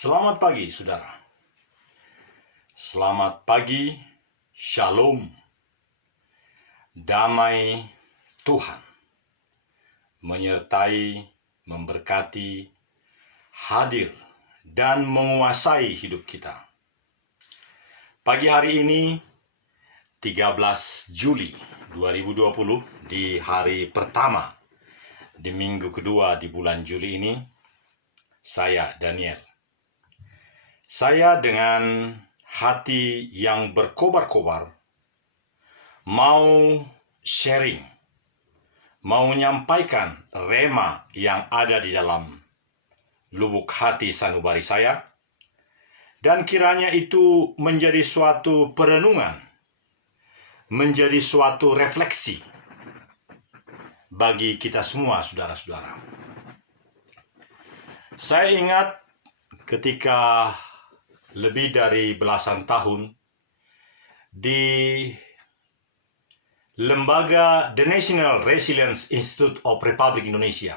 Selamat pagi, saudara. Selamat pagi, shalom. Damai Tuhan menyertai, memberkati, hadir, dan menguasai hidup kita. Pagi hari ini, 13 Juli 2020, di hari pertama di minggu kedua di bulan Juli ini, saya Daniel. Saya dengan hati yang berkobar-kobar mau sharing, mau menyampaikan rema yang ada di dalam lubuk hati sanubari saya, dan kiranya itu menjadi suatu perenungan, menjadi suatu refleksi bagi kita semua, saudara-saudara. Saya ingat ketika lebih dari belasan tahun di lembaga The National Resilience Institute of Republik Indonesia,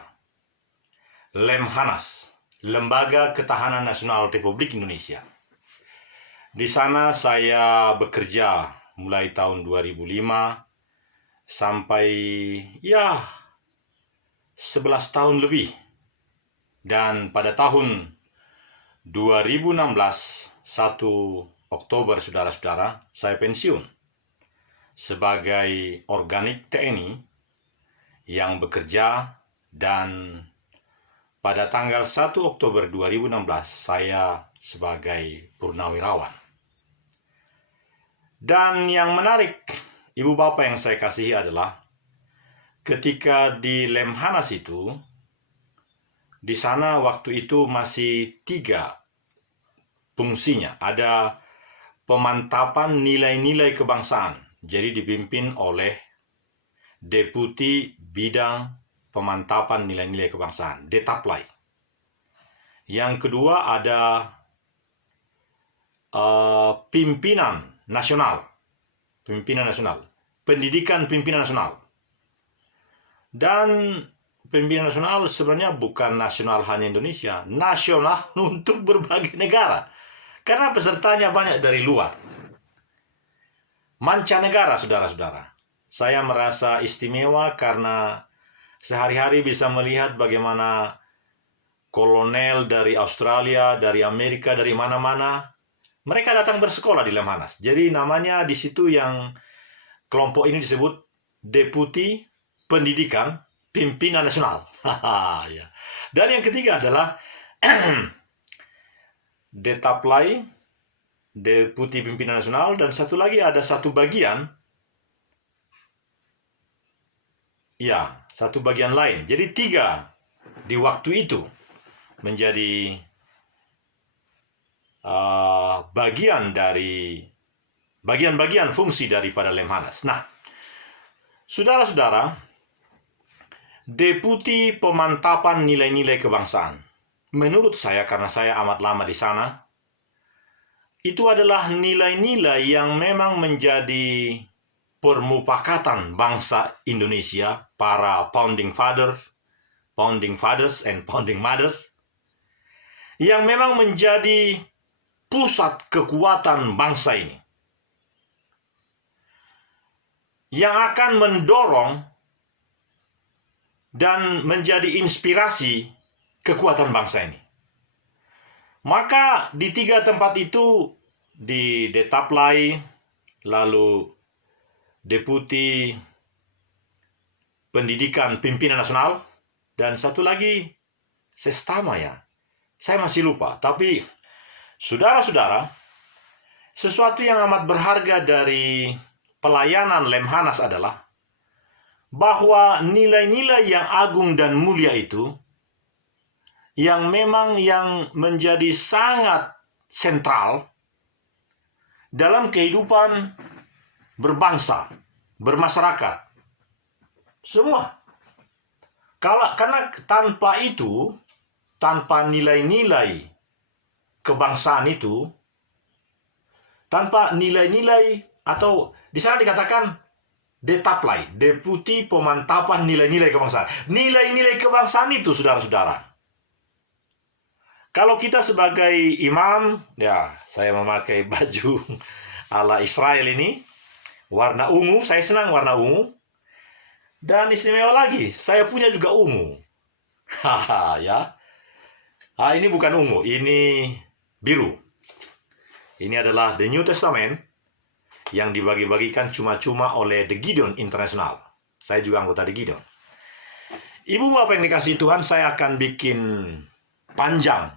Lemhanas, Lembaga Ketahanan Nasional Republik Indonesia. Di sana saya bekerja mulai tahun 2005 sampai 11 tahun lebih. Dan pada tahun 2016, 1 Oktober, saudara-saudara, saya pensiun sebagai organik TNI yang bekerja, dan pada tanggal 1 Oktober 2016 saya sebagai purnawirawan. Dan yang menarik, ibu bapak yang saya kasihi, adalah ketika di Lemhanas itu, di sana waktu itu masih 3 fungsinya. Ada pemantapan nilai-nilai kebangsaan, jadi dipimpin oleh Deputi Bidang Pemantapan Nilai-Nilai Kebangsaan, Detaplai. Yang kedua ada Pimpinan Nasional, Pendidikan Pimpinan Nasional. Dan Pimpinan Nasional sebenarnya bukan nasional hanya Indonesia, nasional untuk berbagai negara. Karena pesertanya banyak dari luar. Mancanegara, saudara-saudara. Saya merasa istimewa karena sehari-hari bisa melihat bagaimana kolonel dari Australia, dari Amerika, dari mana-mana, mereka datang bersekolah di Lemhanas. Jadi namanya di situ, yang kelompok ini disebut Deputi Pendidikan Pimpinan Nasional. Ya. Dan yang ketiga adalah Detaplai, Deputi Pimpinan Nasional, dan satu lagi ada satu bagian, satu bagian lain. Jadi 3 di waktu itu menjadi bagian fungsi daripada Lemhanas. Nah, saudara-saudara, Deputi Pemantapan Nilai-Nilai Kebangsaan, menurut saya, karena saya amat lama di sana, itu adalah nilai-nilai yang memang menjadi permufakatan bangsa Indonesia, para founding fathers and founding mothers, yang memang menjadi pusat kekuatan bangsa ini, yang akan mendorong dan menjadi inspirasi kekuatan bangsa ini. Maka di 3 tempat itu, di Detaplai, lalu Deputi Pendidikan Pimpinan Nasional, dan satu lagi Sestama, saya masih lupa. Tapi saudara-saudara, sesuatu yang amat berharga dari pelayanan Lemhanas adalah bahwa nilai-nilai yang agung dan mulia itu, yang memang yang menjadi sangat sentral dalam kehidupan berbangsa, bermasyarakat, semua. Karena tanpa itu, tanpa nilai-nilai kebangsaan itu, tanpa nilai-nilai, atau di sana dikatakan Detaplai, Deputi Pemantapan Nilai-Nilai Kebangsaan. Nilai-nilai kebangsaan itu, saudara-saudara, Kalau kita sebagai imam, ya saya memakai baju ala Israel ini, warna ungu, saya senang warna ungu. Dan istimewa lagi, saya punya juga ungu. Haha, ya. Ini bukan ungu, ini biru. Ini adalah The New Testament yang dibagi-bagikan cuma-cuma oleh The Gideon International. Saya juga anggota The Gideon. Ibu bapak yang dikasihi Tuhan, saya akan bikin panjang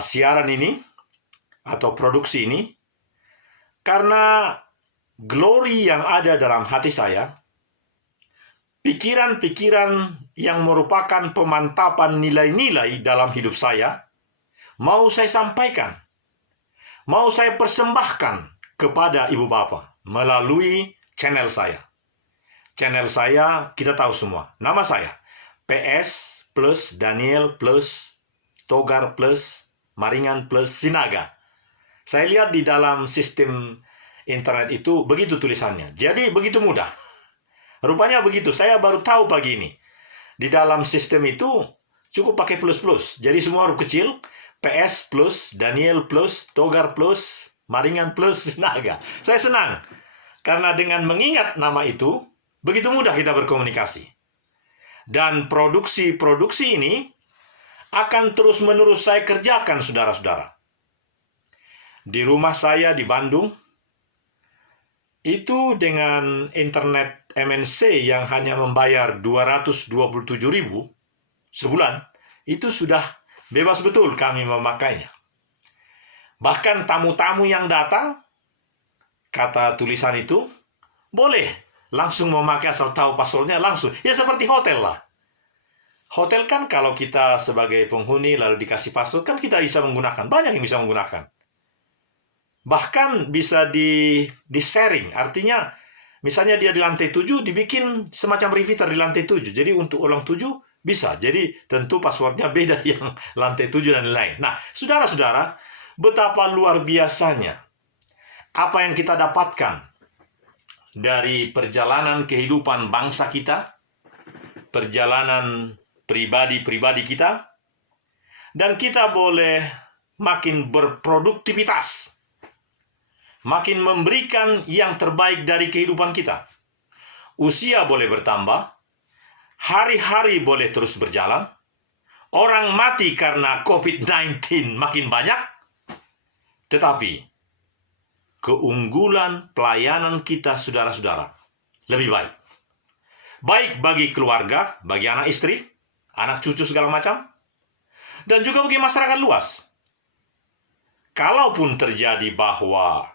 siaran ini atau produksi ini karena glory yang ada dalam hati saya, pikiran-pikiran yang merupakan pemantapan nilai-nilai dalam hidup saya, mau saya sampaikan, mau saya persembahkan kepada ibu bapak melalui channel saya. Channel saya kita tahu semua. Nama saya PS plus Daniel plus Togar plus Maringan plus Sinaga. Saya lihat di dalam sistem internet itu begitu tulisannya. Jadi begitu mudah. Rupanya begitu. Saya baru tahu pagi ini. Di dalam sistem itu cukup pakai plus-plus. Jadi semua huruf kecil. PS plus Daniel plus Togar plus Maringan plus Sinaga. Saya senang. Karena dengan mengingat nama itu, begitu mudah kita berkomunikasi. Dan produksi-produksi ini akan terus-menerus saya kerjakan, saudara-saudara. Di rumah saya di Bandung, itu dengan internet MNC yang hanya membayar 227.000 sebulan, itu sudah bebas betul kami memakainya. Bahkan tamu-tamu yang datang, kata tulisan itu, boleh langsung memakai asal tahu passwordnya langsung. Ya seperti hotel lah. Hotel kan kalau kita sebagai penghuni lalu dikasih password kan kita bisa menggunakan. Banyak yang bisa menggunakan. Bahkan bisa di-sharing. Artinya misalnya dia di lantai 7 dibikin semacam repeater di lantai 7. Jadi untuk ulang 7 bisa. Jadi tentu passwordnya beda yang lantai 7 dan lain. Nah, saudara-saudara, betapa luar biasanya apa yang kita dapatkan dari perjalanan kehidupan bangsa kita, perjalanan pribadi-pribadi kita, dan kita boleh makin berproduktivitas, makin memberikan yang terbaik dari kehidupan kita. Usia boleh bertambah, hari-hari boleh terus berjalan, orang mati karena COVID-19 makin banyak, tetapi keunggulan pelayanan kita, saudara-saudara, lebih baik. Baik bagi keluarga, bagi anak istri, anak cucu segala macam, dan juga bagi masyarakat luas. Kalaupun terjadi bahwa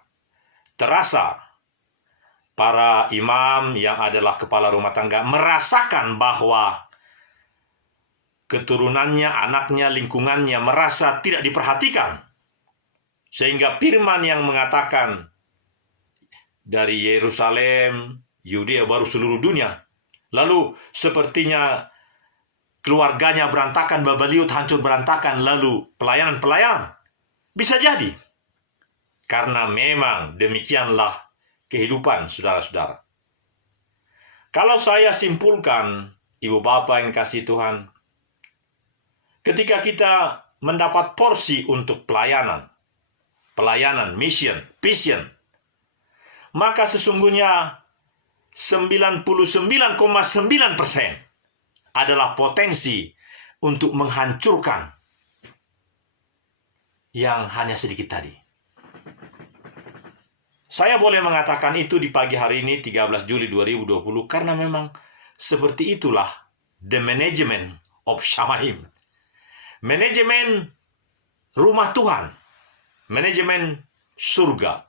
terasa para imam yang adalah kepala rumah tangga merasakan bahwa keturunannya, anaknya, lingkungannya merasa tidak diperhatikan, sehingga firman yang mengatakan dari Yerusalem, Yudea baru seluruh dunia. Lalu sepertinya keluarganya berantakan, babaliut hancur berantakan, lalu pelayanan. Bisa jadi. Karena memang demikianlah kehidupan, saudara-saudara. Kalau saya simpulkan, ibu bapak yang kasih Tuhan, ketika kita mendapat porsi untuk pelayanan, mission, vision, maka sesungguhnya 99,9% adalah potensi untuk menghancurkan yang hanya sedikit tadi. Saya boleh mengatakan itu di pagi hari ini 13 Juli 2020 karena memang seperti itulah the management of Shamaim. Manajemen rumah Tuhan. Manajemen surga.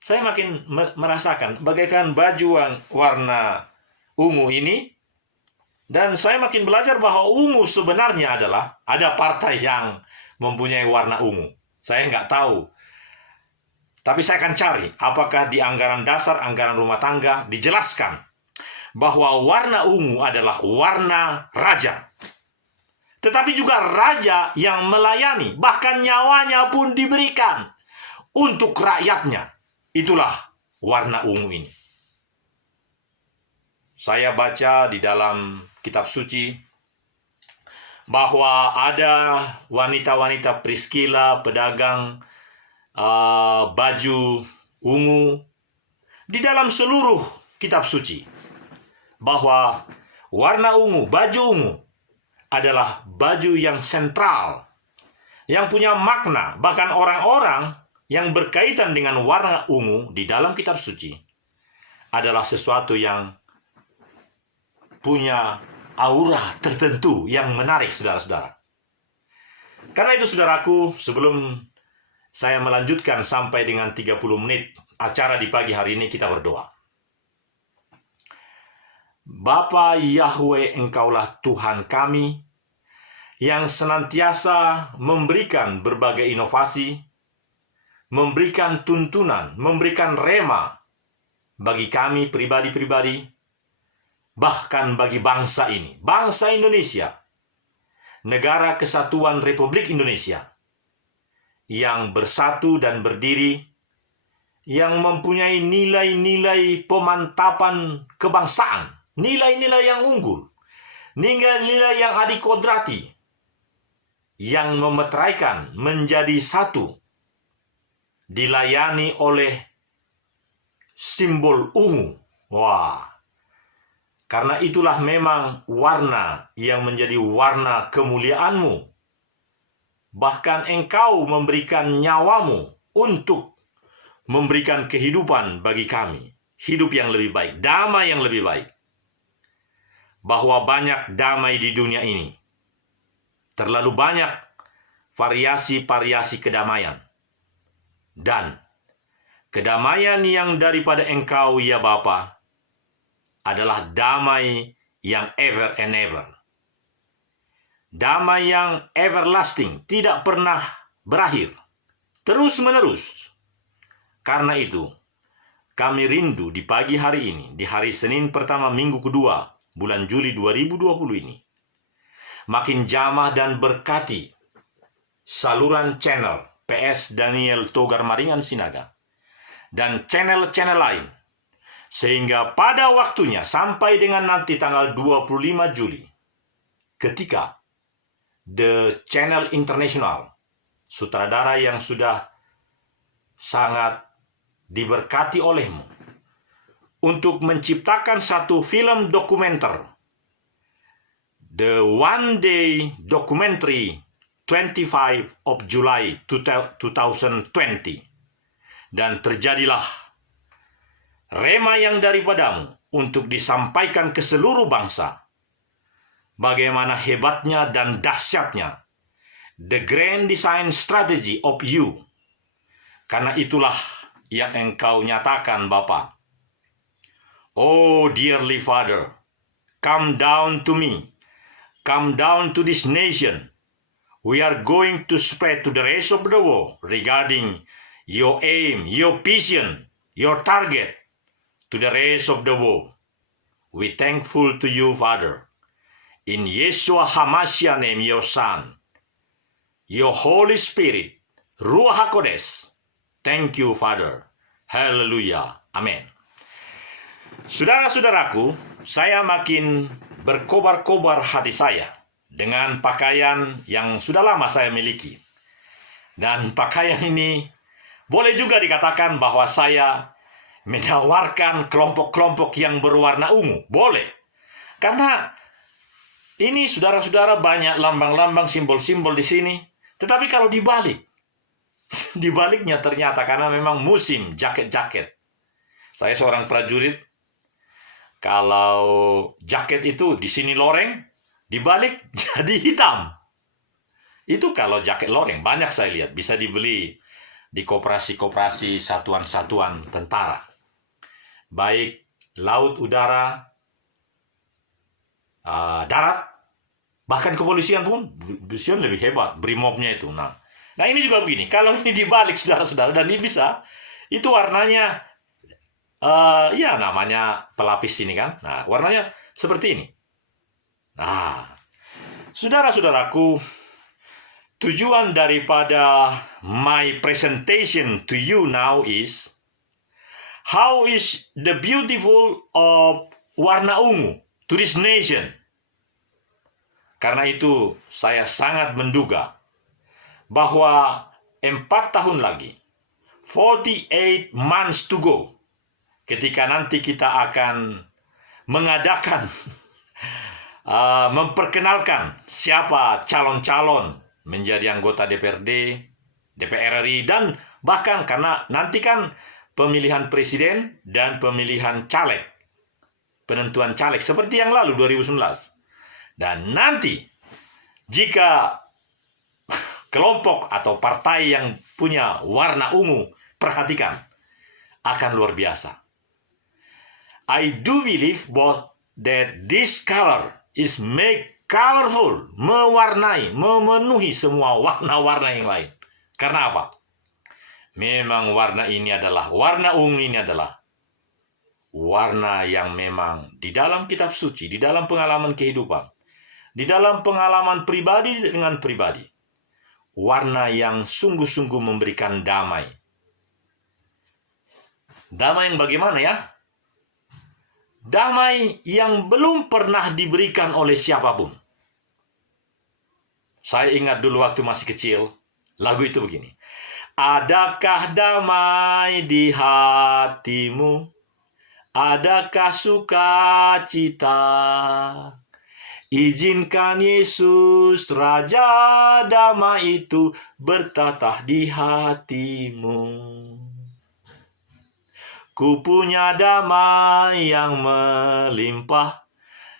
Saya makin merasakan bagaikan baju yang warna ungu ini, dan saya makin belajar bahwa ungu sebenarnya adalah ada partai yang mempunyai warna ungu. Saya nggak tahu, tapi saya akan cari apakah di anggaran dasar, anggaran rumah tangga dijelaskan bahwa warna ungu adalah warna raja. Tetapi juga raja yang melayani, bahkan nyawanya pun diberikan untuk rakyatnya. Itulah warna ungu ini. Saya baca di dalam kitab suci bahwa ada wanita-wanita Priscilla, pedagang baju ungu di dalam seluruh kitab suci, bahwa warna ungu, baju ungu adalah baju yang sentral, yang punya makna. Bahkan orang-orang yang berkaitan dengan warna ungu di dalam kitab suci adalah sesuatu yang punya aura tertentu yang menarik, saudara-saudara. Karena itu, saudaraku, sebelum saya melanjutkan sampai dengan 30 menit acara di pagi hari ini, kita berdoa. Bapa Yahweh, Engkaulah Tuhan kami yang senantiasa memberikan berbagai inovasi, memberikan tuntunan, memberikan rema bagi kami pribadi-pribadi, bahkan bagi bangsa ini, bangsa Indonesia, negara kesatuan Republik Indonesia, yang bersatu dan berdiri, yang mempunyai nilai-nilai pemantapan kebangsaan, nilai-nilai yang unggul, nilai-nilai yang adikodrati, yang memeteraikan menjadi satu, dilayani oleh simbol ungu. Wah, karena itulah memang warna yang menjadi warna kemuliaan-Mu. Bahkan Engkau memberikan nyawamu untuk memberikan kehidupan bagi kami, hidup yang lebih baik, damai yang lebih baik. Bahwa banyak damai di dunia ini, terlalu banyak variasi-variasi kedamaian, dan kedamaian yang daripada Engkau, ya Bapa, adalah damai yang ever and ever. Damai yang everlasting, tidak pernah berakhir, terus menerus. Karena itu, kami rindu di pagi hari ini, di hari Senin pertama minggu kedua, bulan Juli 2020 ini, makin jamah dan berkati saluran channel PS Daniel Togar Maringan Sinaga dan channel-channel lain, sehingga pada waktunya sampai dengan nanti tanggal 25 Juli, ketika The Channel International, sutradara yang sudah sangat diberkati oleh-Mu, untuk menciptakan satu film dokumenter, The One Day Documentary 25 of July 2020. Dan terjadilah rema yang daripada-Mu untuk disampaikan ke seluruh bangsa. Bagaimana hebatnya dan dahsyatnya the grand design strategy of you. Karena itulah yang Engkau nyatakan, Bapa. Oh, dearly Father, come down to me. Come down to this nation. We are going to spread to the rest of the world regarding your aim, your vision, your target to the rest of the world. We thankful to you, Father. In Yeshua HaMashiach name, your Son, your Holy Spirit, Ruach HaKodesh. Thank you, Father. Hallelujah. Amen. Saudara-saudaraku, saya makin berkobar-kobar hati saya dengan pakaian yang sudah lama saya miliki. Dan pakaian ini boleh juga dikatakan bahwa saya menawarkan kelompok-kelompok yang berwarna ungu. Boleh. Karena ini, saudara-saudara, banyak lambang-lambang, simbol-simbol di sini. Tetapi kalau dibalik, dibaliknya ternyata karena memang musim jaket-jaket. Saya seorang prajurit. Kalau jaket itu di sini loreng, dibalik jadi hitam. Itu kalau jaket loreng, banyak saya lihat. Bisa dibeli di koperasi-koperasi satuan-satuan tentara. Baik laut, udara, darat, bahkan kepolisian pun, kepolisian lebih hebat, brimobnya itu. Nah ini juga begini, kalau ini dibalik, saudara-saudara, dan ini bisa, itu warnanya, ya namanya pelapis ini kan, nah warnanya seperti ini. Nah, saudara-saudaraku, tujuan daripada my presentation to you now is, how is the beautiful of warna ungu to this nation. Karena itu saya sangat menduga bahwa 4 tahun lagi, 48 months to go, ketika nanti kita akan mengadakan, memperkenalkan siapa calon-calon menjadi anggota DPRD, DPR RI, dan bahkan karena nanti kan pemilihan presiden dan pemilihan caleg, penentuan caleg seperti yang lalu 2019. Dan nanti jika kelompok atau partai yang punya warna ungu, perhatikan, akan luar biasa. I do believe that this color is make colorful, mewarnai, memenuhi semua warna-warna yang lain. Karena apa? Memang warna ungu ini adalah warna yang memang di dalam kitab suci, di dalam pengalaman kehidupan, di dalam pengalaman pribadi dengan pribadi, warna yang sungguh-sungguh memberikan damai. Damai yang bagaimana ya? Damai yang belum pernah diberikan oleh siapapun. Saya ingat dulu waktu masih kecil, lagu itu begini. Adakah damai di hatimu? Adakah sukacita? Izinkan Yesus Raja damai itu bertatah di hatimu. Ku punya damai yang melimpah,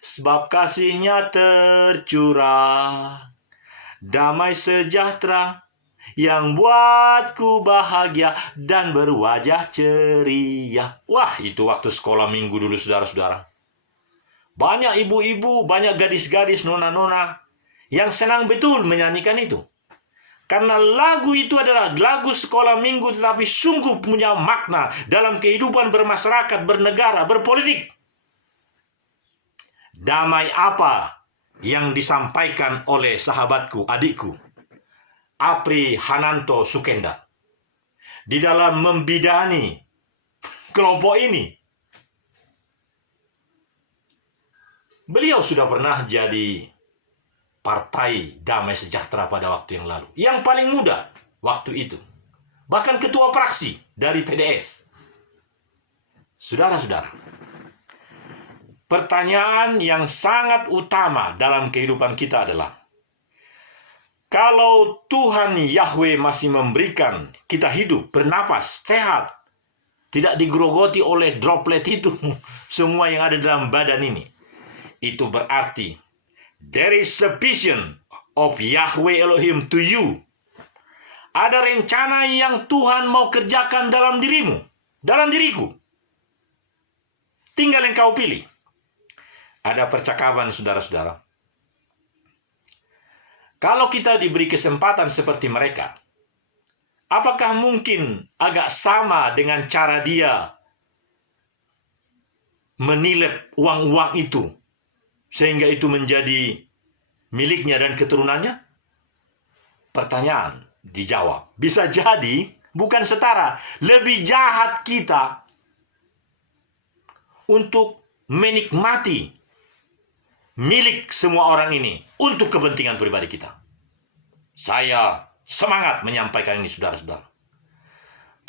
sebab kasih-Nya tercurah. Damai sejahtera yang buatku bahagia dan berwajah ceria. Wah, itu waktu sekolah minggu dulu, saudara-saudara. Banyak ibu-ibu, banyak gadis-gadis, nona-nona yang senang betul menyanyikan itu. Karena lagu itu adalah lagu sekolah minggu, tetapi sungguh punya makna dalam kehidupan bermasyarakat, bernegara, berpolitik. Damai apa yang disampaikan oleh sahabatku, adikku, Apri Hananto Sukenda, di dalam membidani kelompok ini? Beliau sudah pernah jadi Partai Damai Sejahtera pada waktu yang lalu. Yang paling muda waktu itu. Bahkan ketua fraksi dari PDS. Saudara-saudara, pertanyaan yang sangat utama dalam kehidupan kita adalah, kalau Tuhan Yahweh masih memberikan kita hidup, bernapas, sehat, tidak digerogoti oleh droplet itu, semua yang ada dalam badan ini, itu berarti there is a vision of Yahweh Elohim to you. Ada rencana yang Tuhan mau kerjakan dalam dirimu, dalam diriku. Tinggal engkau pilih. Ada percakapan, saudara-saudara. Kalau kita diberi kesempatan seperti mereka, apakah mungkin agak sama dengan cara dia menilep uang-uang itu, sehingga itu menjadi miliknya dan keturunannya? Pertanyaan dijawab. Bisa jadi bukan setara. Lebih jahat kita untuk menikmati milik semua orang ini untuk kepentingan pribadi kita. Saya semangat menyampaikan ini, saudara-saudara.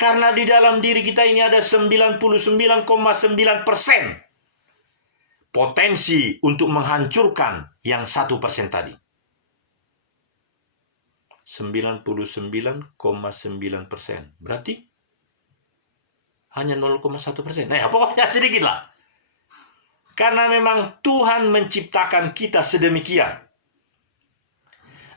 Karena di dalam diri kita ini ada 99,9% potensi untuk menghancurkan yang 1% tadi. 99,9%. Berarti hanya 0,1%. Nah, ya, pokoknya sedikit lah. Karena memang Tuhan menciptakan kita sedemikian.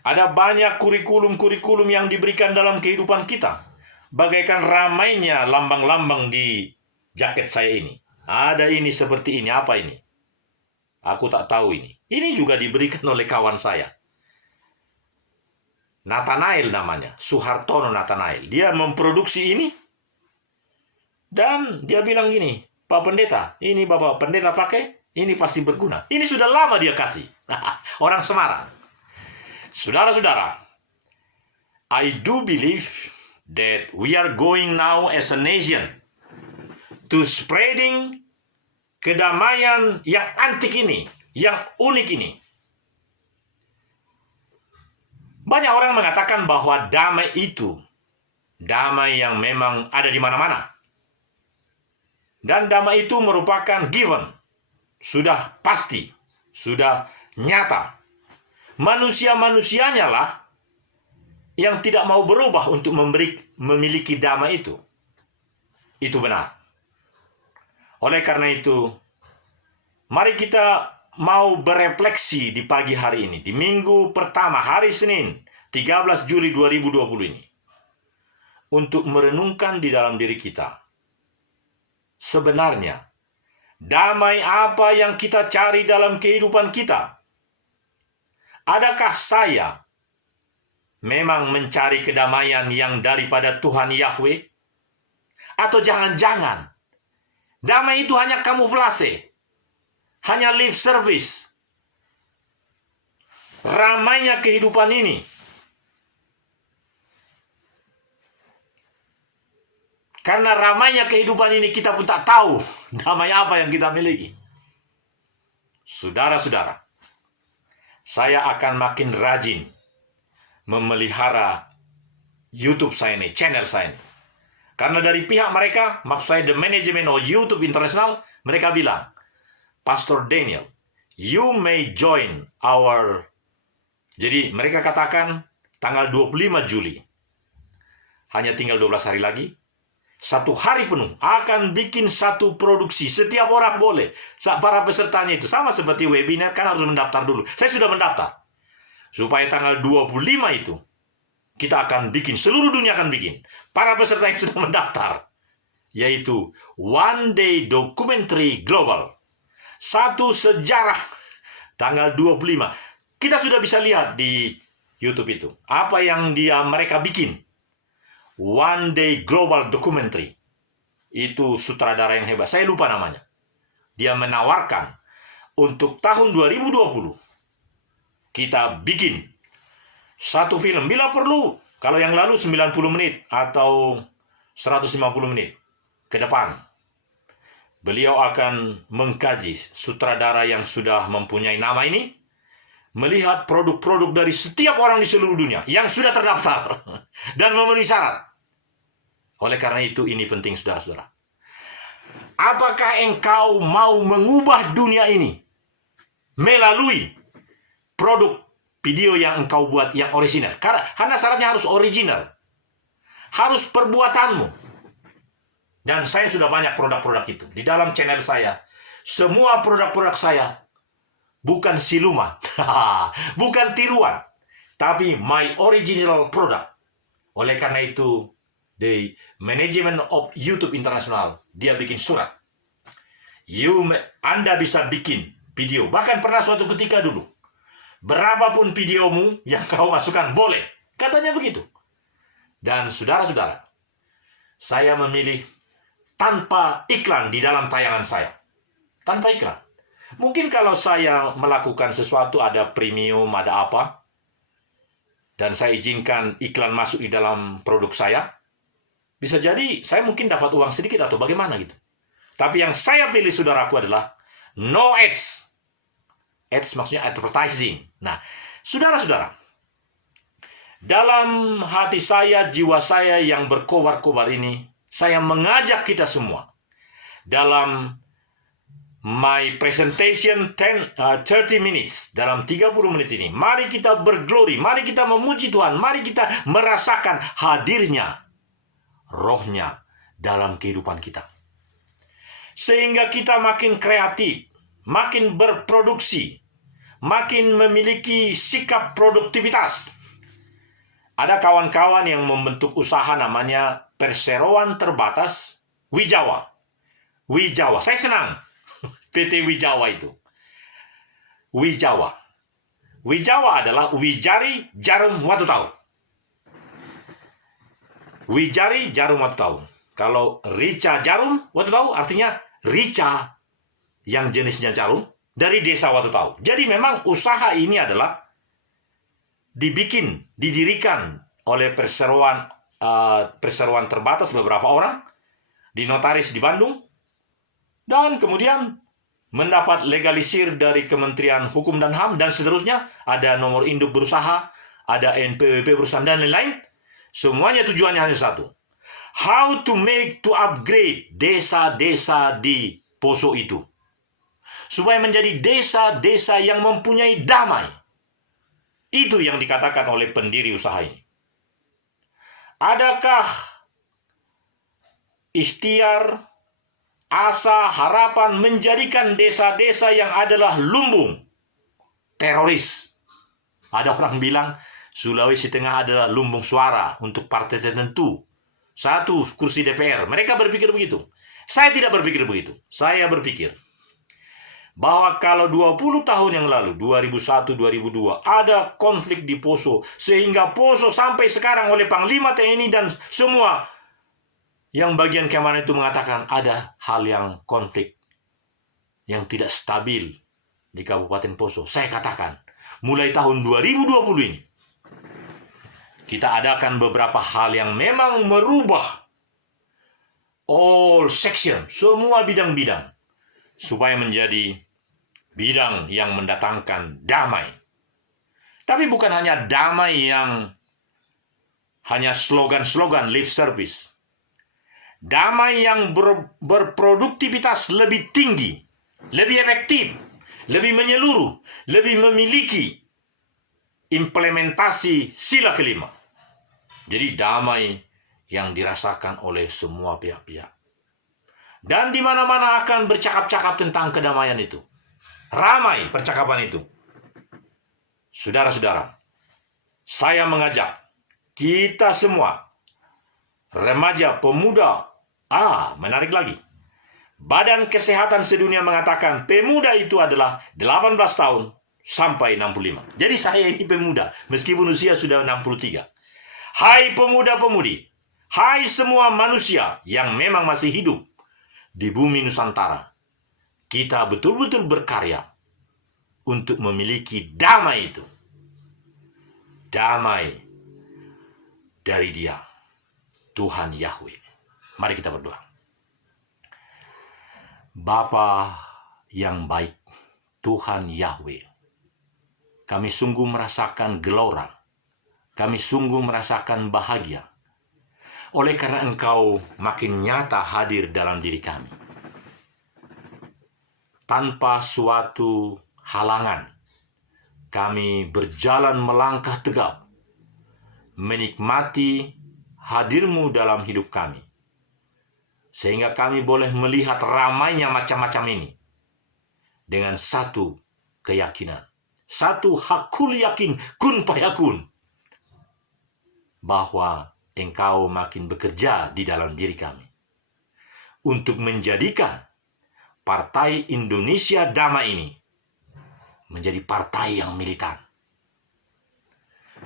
Ada banyak kurikulum-kurikulum yang diberikan dalam kehidupan kita. Bagaikan ramainya lambang-lambang di jaket saya ini. Ada ini seperti ini, apa ini? Aku tak tahu ini. Ini juga diberikan oleh kawan saya. Nathanael namanya, Suhartono Nathanael. Dia memproduksi ini. Dan dia bilang gini, Pak Pendeta, ini Bapak Pendeta pakai, ini pasti berguna. Ini sudah lama dia kasih. Orang Semarang. Saudara-saudara, I do believe that we are going now as a nation to spreading kedamaian yang antik ini, yang unik ini. Banyak orang mengatakan bahwa damai itu damai yang memang ada di mana-mana. Dan damai itu merupakan given, sudah pasti, sudah nyata. Manusia-manusianya lah yang tidak mau berubah untuk memiliki damai itu. Itu benar. Oleh karena itu, mari kita mau berefleksi di pagi hari ini, di minggu pertama, hari Senin, 13 Juli 2020 ini, untuk merenungkan di dalam diri kita. Sebenarnya, damai apa yang kita cari dalam kehidupan kita? Adakah saya memang mencari kedamaian yang daripada Tuhan Yahweh? Atau jangan-jangan damai itu hanya kamuflase, hanya lip service? Ramainya kehidupan ini karena ramainya kehidupan ini kita pun tak tahu damai apa yang kita miliki. Saudara-saudara, saya akan makin rajin memelihara YouTube saya ini, channel saya ini. Karena dari pihak mereka, maksud saya the management of YouTube International, mereka bilang, Pastor Daniel, you may join our... Jadi mereka katakan tanggal 25 Juli, hanya tinggal 12 hari lagi, 1 hari penuh akan bikin satu produksi. Setiap orang boleh. Para pesertanya itu sama seperti webinar, kan harus mendaftar dulu. Saya sudah mendaftar. Supaya tanggal 25 itu kita akan bikin, seluruh dunia akan bikin. Para peserta yang sudah mendaftar, yaitu One Day Documentary Global. Satu sejarah tanggal 25. Kita sudah bisa lihat di YouTube itu apa yang mereka bikin. One Day Global Documentary. Itu sutradara yang hebat. Saya lupa namanya. Dia menawarkan untuk tahun 2020 kita bikin satu film. Bila perlu, kalau yang lalu 90 menit atau 150 menit ke depan, beliau akan mengkaji sutradara yang sudah mempunyai nama ini, melihat produk-produk dari setiap orang di seluruh dunia yang sudah terdaftar dan memenuhi syarat. Oleh karena itu, ini penting, saudara-saudara. Apakah engkau mau mengubah dunia ini melalui produk video yang engkau buat yang original? Karena syaratnya harus original. Harus perbuatanmu. Dan saya sudah banyak produk-produk itu. Di dalam channel saya, semua produk-produk saya bukan siluman, bukan tiruan, tapi my original product. Oleh karena itu, the management of YouTube International, dia bikin surat. Anda bisa bikin video. Bahkan pernah suatu ketika dulu, berapapun videomu yang kau masukkan boleh. Katanya begitu. Dan saudara-saudara, saya memilih tanpa iklan di dalam tayangan saya. Tanpa iklan. Mungkin kalau saya melakukan sesuatu, ada premium, ada apa, dan saya izinkan iklan masuk di dalam produk saya, bisa jadi saya mungkin dapat uang sedikit atau bagaimana gitu. Tapi yang saya pilih, saudaraku, adalah no ads. Ads maksudnya advertising. Nah, saudara-saudara, dalam hati saya, jiwa saya yang berkobar-kobar ini, saya mengajak kita semua dalam my presentation 30 minutes, dalam 30 menit ini, mari kita berglori, mari kita memuji Tuhan, mari kita merasakan hadirnya Rohnya dalam kehidupan kita. Sehingga kita makin kreatif, makin berproduksi, makin memiliki sikap produktivitas. Ada kawan-kawan yang membentuk usaha namanya Perseroan Terbatas Wijawa. Wijawa, saya senang PT Wijawa itu. Wijawa. Wijawa adalah Wijari Jarum Watu Tahu. Wijari Jarum Watu Tahu. Kalau Rica Jarum Watu Tahu artinya Rica yang jenisnya jarum dari desa Watu Tahu. Jadi memang usaha ini adalah didirikan oleh perseroan terbatas beberapa orang, dinotaris di Bandung, dan kemudian mendapat legalisir dari Kementerian Hukum dan HAM, dan seterusnya. Ada nomor induk berusaha, ada NPWP perusahaan dan lain-lain. Semuanya tujuannya hanya satu. How to upgrade desa-desa di Poso itu. Supaya menjadi desa-desa yang mempunyai damai. Itu yang dikatakan oleh pendiri usaha ini. Adakah ikhtiar, asa, harapan menjadikan desa-desa yang adalah lumbung teroris? Ada orang bilang Sulawesi Tengah adalah lumbung suara untuk partai tertentu. 1 kursi DPR. Mereka berpikir begitu. Saya tidak berpikir begitu. Saya berpikir bahwa kalau 20 tahun yang lalu, 2001-2002, ada konflik di Poso, sehingga Poso sampai sekarang oleh Panglima TNI dan semua yang bagian keamanan itu mengatakan ada hal yang konflik yang tidak stabil di Kabupaten Poso. Saya katakan, mulai tahun 2020 ini, kita adakan beberapa hal yang memang merubah all section, semua bidang-bidang, supaya menjadi bidang yang mendatangkan damai. Tapi bukan hanya damai yang hanya slogan-slogan lip service. Damai yang berproduktivitas lebih tinggi, lebih efektif, lebih menyeluruh, lebih memiliki implementasi sila kelima. Jadi damai yang dirasakan oleh semua pihak-pihak. Dan di mana-mana akan bercakap-cakap tentang kedamaian itu. Ramai percakapan itu. Saudara-saudara, saya mengajak kita semua, remaja, pemuda, menarik lagi. Badan Kesehatan Sedunia mengatakan pemuda itu adalah 18 tahun sampai 65. Jadi saya ini pemuda, meskipun usia sudah 63. Hai pemuda-pemudi, hai semua manusia yang memang masih hidup di bumi Nusantara, kita betul-betul berkarya untuk memiliki damai itu. Damai dari Dia, Tuhan Yahweh. Mari kita berdoa. Bapa yang baik, Tuhan Yahweh, kami sungguh merasakan gelora, kami sungguh merasakan bahagia, oleh karena Engkau makin nyata hadir dalam diri kami. Tanpa suatu halangan, kami berjalan melangkah tegap, menikmati hadir-Mu dalam hidup kami, sehingga kami boleh melihat ramainya macam-macam ini dengan satu keyakinan, satu hakul yakin kun fayakun, bahwa Engkau makin bekerja di dalam diri kami untuk menjadikan Partai Indonesia Damai ini menjadi partai yang militan,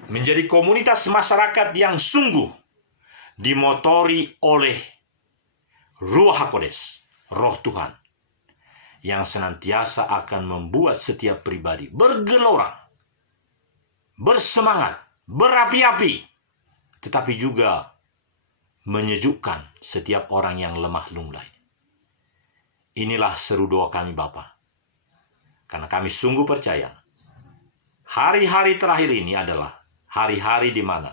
menjadi komunitas masyarakat yang sungguh dimotori oleh Ruach HaKodes, Roh Tuhan, yang senantiasa akan membuat setiap pribadi bergelora, bersemangat, berapi-api, tetapi juga menyejukkan setiap orang yang lemah lunglai. Inilah seru doa kami Bapa, karena kami sungguh percaya hari-hari terakhir ini adalah hari-hari di mana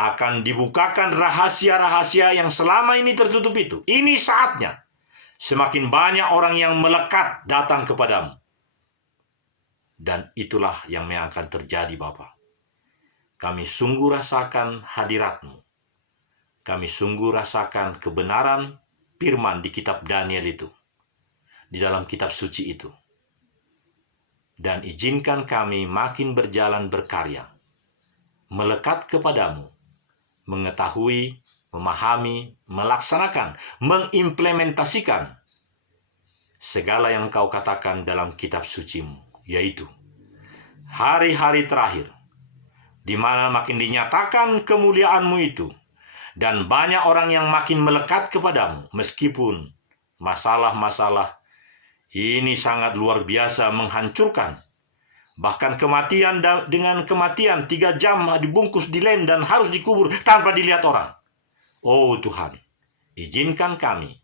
akan dibukakan rahasia-rahasia yang selama ini tertutup itu. Ini saatnya semakin banyak orang yang melekat datang kepadamu. Dan itulah yang akan terjadi Bapa. Kami sungguh rasakan hadirat-Mu. Kami sungguh rasakan kebenaran firman di kitab Daniel itu, di dalam kitab suci itu. Dan izinkan kami makin berjalan berkarya, melekat kepadamu, mengetahui, memahami, melaksanakan, mengimplementasikan segala yang Kau katakan dalam kitab suci-Mu, yaitu hari-hari terakhir, di mana makin dinyatakan kemuliaan-Mu itu, dan banyak orang yang makin melekat kepadamu, meskipun masalah-masalah ini sangat luar biasa menghancurkan. Bahkan kematian dengan kematian 3 jam dibungkus di lem dan harus dikubur tanpa dilihat orang. Oh Tuhan, izinkan kami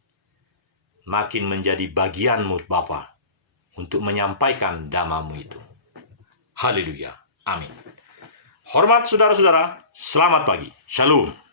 makin menjadi bagian-Mu Bapa untuk menyampaikan damamu itu. Haleluya. Amin. Hormat saudara-saudara, selamat pagi. Shalom.